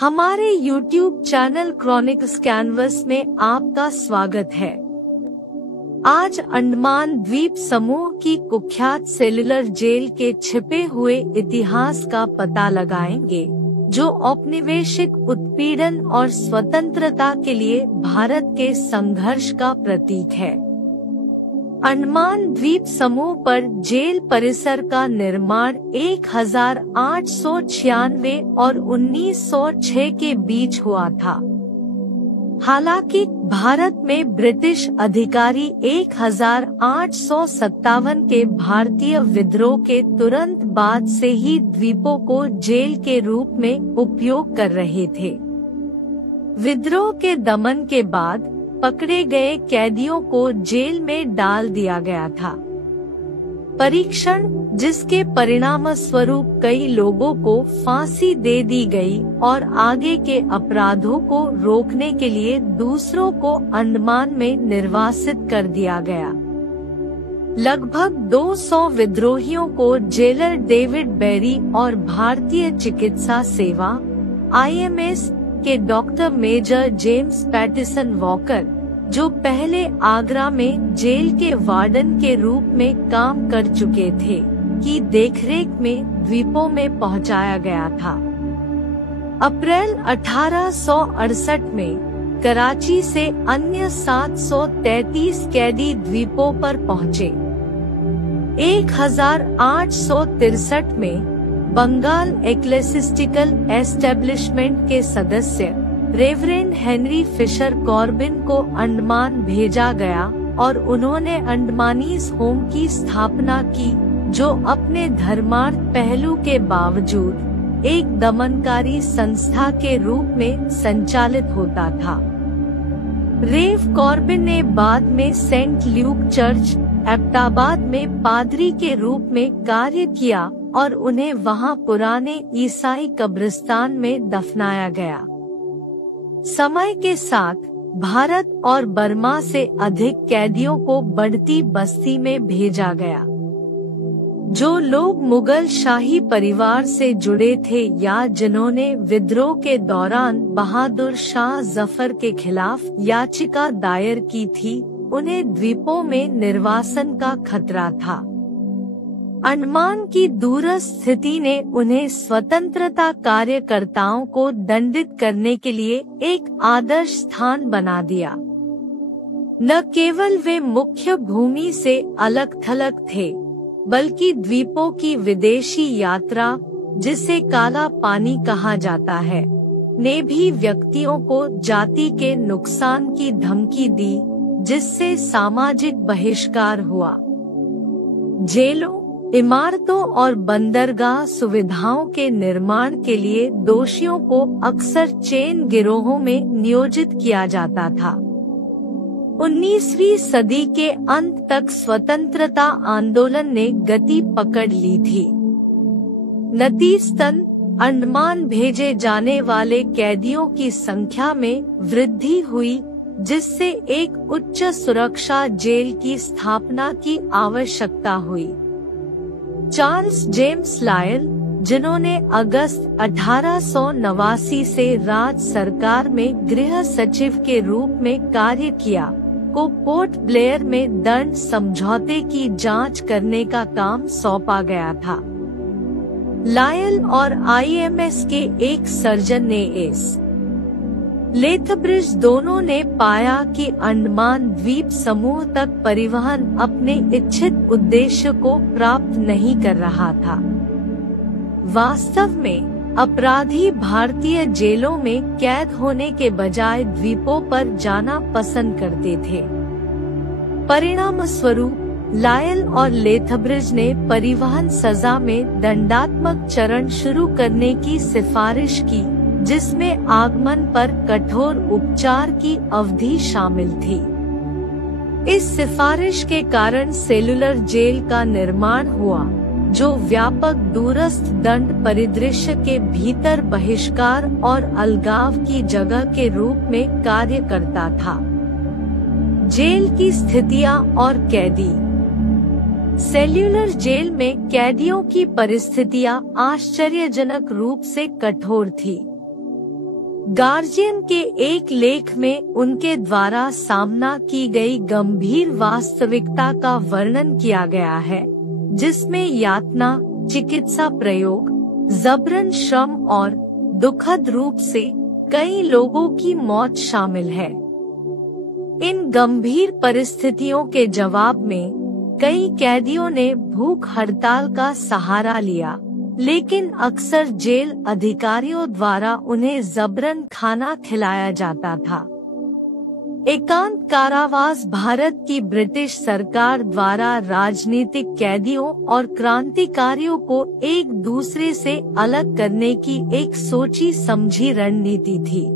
हमारे YouTube channel क्रॉनिक्स canvas में आपका स्वागत है। आज अंडमान द्वीप समूह की कुख्यात सेल्युलर जेल के छिपे हुए इतिहास का पता लगाएंगे, जो औपनिवेशिक उत्पीड़न और स्वतंत्रता के लिए भारत के संघर्ष का प्रतीक है। अंडमान द्वीप समूह पर जेल परिसर का निर्माण 1896 और 1906 के बीच हुआ था। हालांकि भारत में ब्रिटिश अधिकारी 1857 के भारतीय विद्रोह के तुरंत बाद से ही द्वीपों को जेल के रूप में उपयोग कर रहे थे। विद्रोह के दमन के बाद पकड़े गए कैदियों को जेल में डाल दिया गया था। परीक्षण, जिसके परिणामस्वरूप कई लोगों को फांसी दे दी गई और आगे के अपराधों को रोकने के लिए दूसरों को अंडमान में निर्वासित कर दिया गया। लगभग 200 विद्रोहियों को जेलर डेविड बेरी और भारतीय चिकित्सा सेवा (IMS) के doctor major James Pattison Walker, जो पहले आगरा में जेल के वार्डन के रूप में काम कर चुके थे, की देखरेख में द्वीपों में पहुंचाया गया था। अप्रैल 1868 में कराची से अन्य 733 कैदी द्वीपों पर पहुंचे। 1863 में बंगाल एक्लेसिस्टिकल एस्टेब्लिशमेंट के सदस्य रेवरेंड हेनरी फिशर कॉर्बिन को अंडमान भेजा गया और उन्होंने अंडमानीज होम की स्थापना की, जो अपने धर्मार्थ पहलू के बावजूद एक दमनकारी संस्था के रूप में संचालित होता था। रेव कॉर्बिन ने बाद में सेंट ल्यूक चर्च, एबटाबाद में पादरी के रूप में कार्य किया और उन्हें वहां पुराने ईसाई कब्रिस्तान में दफनाया गया। समय के साथ भारत और बर्मा से अधिक कैदियों को बढ़ती बस्ती में भेजा गया। जो लोग मुगल शाही परिवार से जुड़े थे या जिन्होंने विद्रोह के दौरान बहादुर शाह जफर के खिलाफ याचिका दायर की थी, उन्हें द्वीपों में निर्वासन का खतरा था। अंडमान की दूरस्थ स्थिति ने उन्हें स्वतंत्रता कार्यकर्ताओं को दंडित करने के लिए एक आदर्श स्थान बना दिया। न केवल वे मुख्य भूमि से अलग-थलग थे, बल्कि द्वीपों की विदेशी यात्रा, जिसे काला पानी कहा जाता है, ने भी व्यक्तियों को जाति के नुकसान की धमकी दी, जिससे सामाजिक बहिष्कार हुआ। जेलों, इमारतों और बंदरगाह सुविधाओं के निर्माण के लिए दोषियों को अक्सर चेन गिरोहों में नियोजित किया जाता था। 19वीं सदी के अंत तक स्वतंत्रता आंदोलन ने गति पकड़ ली थी। नतीजतन अंडमान भेजे जाने वाले कैदियों की संख्या में वृद्धि हुई, जिससे एक उच्च सुरक्षा जेल की स्थापना की आवश्यकता हुई। चार्ल्स जेम्स लायल, जिन्होंने अगस्त 1889 से राज्य सरकार में गृह सचिव के रूप में कार्य किया, को पोर्ट ब्लेयर में दंड समझौते की जांच करने का काम सौंपा गया था। लायल और IMS के एक सर्जन ने एस लेथब्रिज दोनों ने पाया कि अंडमान द्वीप समूह तक परिवहन अपने इच्छित उद्देश्य को प्राप्त नहीं कर रहा था। वास्तव में अपराधी भारतीय जेलों में कैद होने के बजाय द्वीपों पर जाना पसंद करते थे। परिणामस्वरूप लायल और लेथब्रिज ने परिवहन सजा में दंडात्मक चरण शुरू करने की सिफारिश की, जिसमें आगमन पर कठोर उपचार की अवधि शामिल थी। इस सिफारिश के कारण सेल्युलर जेल का निर्माण हुआ, जो व्यापक दूरस्थ दंड परिदृश्य के भीतर बहिष्कार और अलगाव की जगह के रूप में कार्य करता था। जेल की स्थितियां और कैदी। सेल्युलर जेल में कैदियों की परिस्थितियां आश्चर्यजनक रूप से कठोर थी। गार्जियन के एक लेख में उनके द्वारा सामना की गई गंभीर वास्तविकता का वर्णन किया गया है, जिसमें यातना, चिकित्सा प्रयोग, जबरन श्रम और दुखद रूप से कई लोगों की मौत शामिल है। इन गंभीर परिस्थितियों के जवाब में कई कैदियों ने भूख हड़ताल का सहारा लिया, लेकिन अक्सर जेल अधिकारियों द्वारा उन्हें जबरन खाना खिलाया जाता था। एकांत कारावास भारत की ब्रिटिश सरकार द्वारा राजनीतिक कैदियों और क्रांतिकारियों को एक दूसरे से अलग करने की एक सोची समझी रणनीति थी।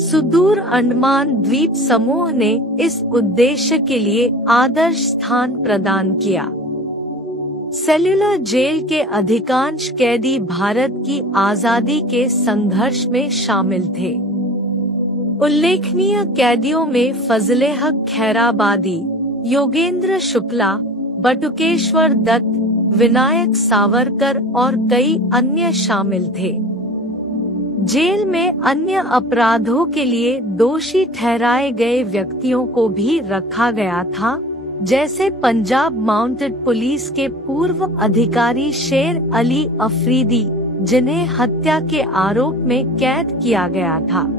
सुदूर अंडमान द्वीप समूह ने इस उद्देश्य के लिए आदर्श स्थान प्रदान किया। सेल्युलर जेल के अधिकांश कैदी भारत की आजादी के संघर्ष में शामिल थे। उल्लेखनीय कैदियों में फजले हक खैराबादी, योगेंद्र शुक्ला, बटुकेश्वर दत्त, विनायक सावरकर और कई अन्य शामिल थे। जेल में अन्य अपराधों के लिए दोषी ठहराए गए व्यक्तियों को भी रखा गया था, जैसे पंजाब माउंटेड पुलिस के पूर्व अधिकारी शेर अली अफरीदी, जिन्हें हत्या के आरोप में कैद किया गया था।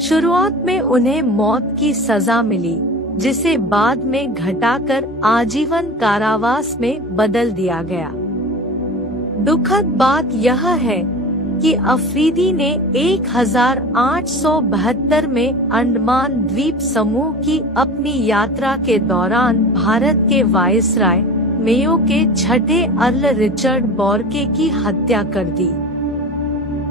शुरुआत में उन्हें मौत की सजा मिली, जिसे बाद में घटाकर आजीवन कारावास में बदल दिया गया। दुखद बात यह है कि अफरीदी ने 1872 में अंडमान द्वीप समूह की अपनी यात्रा के दौरान भारत के वायसराय मेयो के छठे अर्ल रिचर्ड बॉर्के की हत्या कर दी।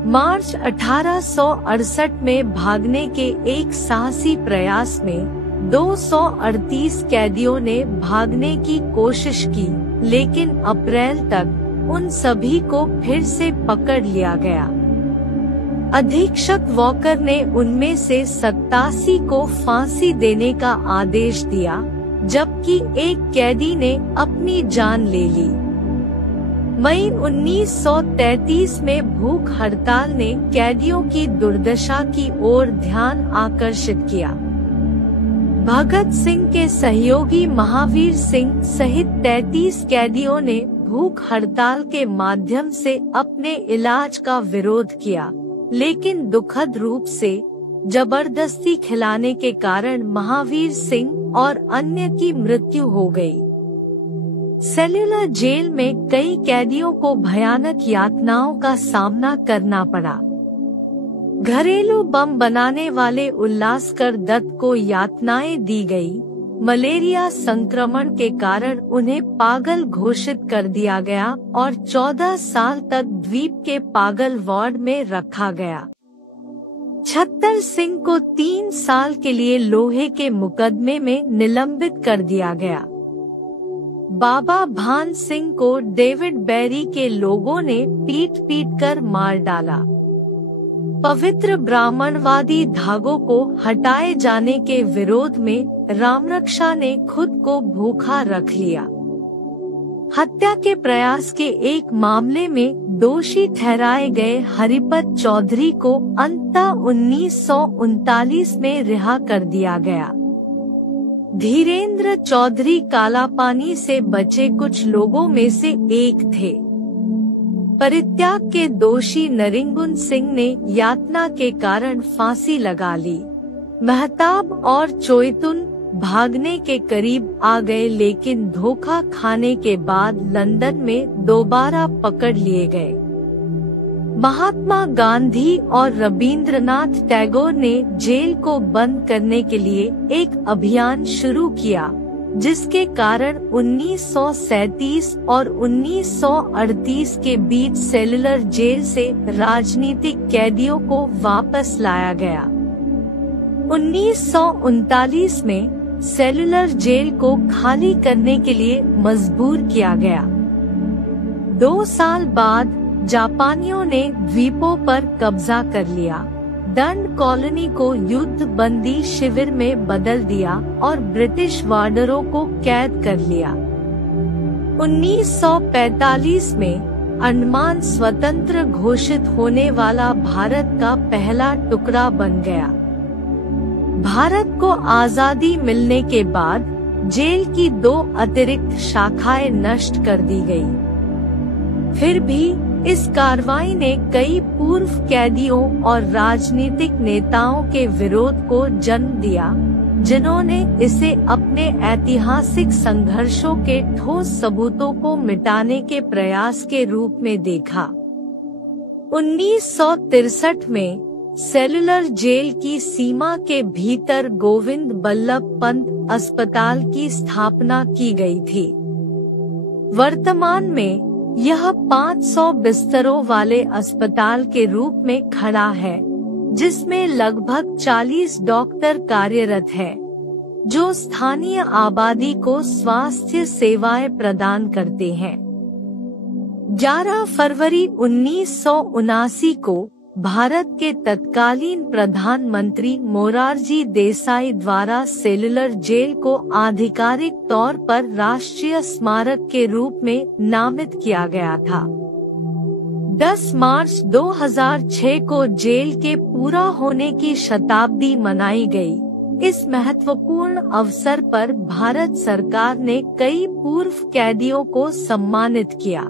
मार्च 1868 में भागने के एक साहसी प्रयास में 238 कैदियों ने भागने की कोशिश की, लेकिन अप्रैल तक उन सभी को फिर से पकड़ लिया गया। अधीक्षक वॉकर ने उनमें से 87 को फांसी देने का आदेश दिया, जबकि एक कैदी ने अपनी जान ले ली। मई 1933 में भूख हड़ताल ने कैदियों की दुर्दशा की ओर ध्यान आकर्षित किया। भगत सिंह के सहयोगी महावीर सिंह सहित 33 कैदियों ने भूख हड़ताल के माध्यम से अपने इलाज का विरोध किया, लेकिन दुखद रूप से जबरदस्ती खिलाने के कारण महावीर सिंह और अन्य की मृत्यु हो गई। सेल्युलर जेल में कई कैदियों को भयानक यातनाओं का सामना करना पड़ा। घरेलू बम बनाने वाले उल्लासकर दत्त को यातनाएं दी गई। मलेरिया संक्रमण के कारण उन्हें पागल घोषित कर दिया गया और 14 साल तक द्वीप के पागल वार्ड में रखा गया। छत्तर सिंह को 3 साल के लिए लोहे के मुकदमे में निलंबित कर दिया गया। बाबा भान सिंह को डेविड बेरी के लोगों ने पीट कर मार डाला। पवित्र ब्राह्मणवादी धागों को हटाए जाने के विरोध में रामरक्षा ने खुद को भूखा रख लिया। हत्या के प्रयास के एक मामले में दोषी ठहराए गए हरिपत चौधरी को अंततः 1939 में रिहा कर दिया गया। धीरेन्द्र चौधरी कालापानी से बचे कुछ लोगों में से एक थे। परित्याग के दोषी नरिंगुन सिंह ने यातना के कारण फांसी लगा ली। महताब और चोइतुन भागने के करीब आ गए, लेकिन धोखा खाने के बाद लंदन में दोबारा पकड़ लिए गए। महात्मा गांधी और रवींद्रनाथ टैगोर ने जेल को बंद करने के लिए एक अभियान शुरू किया, जिसके कारण 1937 और 1938 के बीच सेल्युलर जेल से राजनीतिक कैदियों को वापस लाया गया। 1939 में सेल्युलर जेल को खाली करने के लिए मजबूर किया गया। 2 साल बाद जापानियों ने द्वीपों पर कब्जा कर लिया, दंड कॉलोनी को युद्ध बंदी शिविर में बदल दिया और ब्रिटिश वार्डरों को कैद कर लिया। 1945 में अंडमान स्वतंत्र घोषित होने वाला भारत का पहला टुकड़ा बन गया। भारत को आजादी मिलने के बाद जेल की 2 अतिरिक्त शाखाएं नष्ट कर दी गई। फिर भी इस कार्रवाई ने कई पूर्व कैदियों और राजनीतिक नेताओं के विरोध को जन्म दिया, जिन्होंने इसे अपने ऐतिहासिक संघर्षों के ठोस सबूतों को मिटाने के प्रयास के रूप में देखा। 1963 में सेलुलर जेल की सीमा के भीतर गोविंद बल्लभ पंत अस्पताल की स्थापना की गई थी। वर्तमान में यह 500 बिस्तरों वाले अस्पताल के रूप में खड़ा है, जिसमें लगभग 40 डॉक्टर कार्यरत हैं, जो स्थानीय आबादी को स्वास्थ्य सेवाएं प्रदान करते हैं। 11 फरवरी 1979 को भारत के तत्कालीन प्रधानमंत्री मोरारजी देसाई द्वारा सेलुलर जेल को आधिकारिक तौर पर राष्ट्रीय स्मारक के रूप में नामित किया गया था। 10 मार्च 2006 को जेल के पूरा होने की शताब्दी मनाई गई। इस महत्वपूर्ण अवसर पर भारत सरकार ने कई पूर्व कैदियों को सम्मानित किया।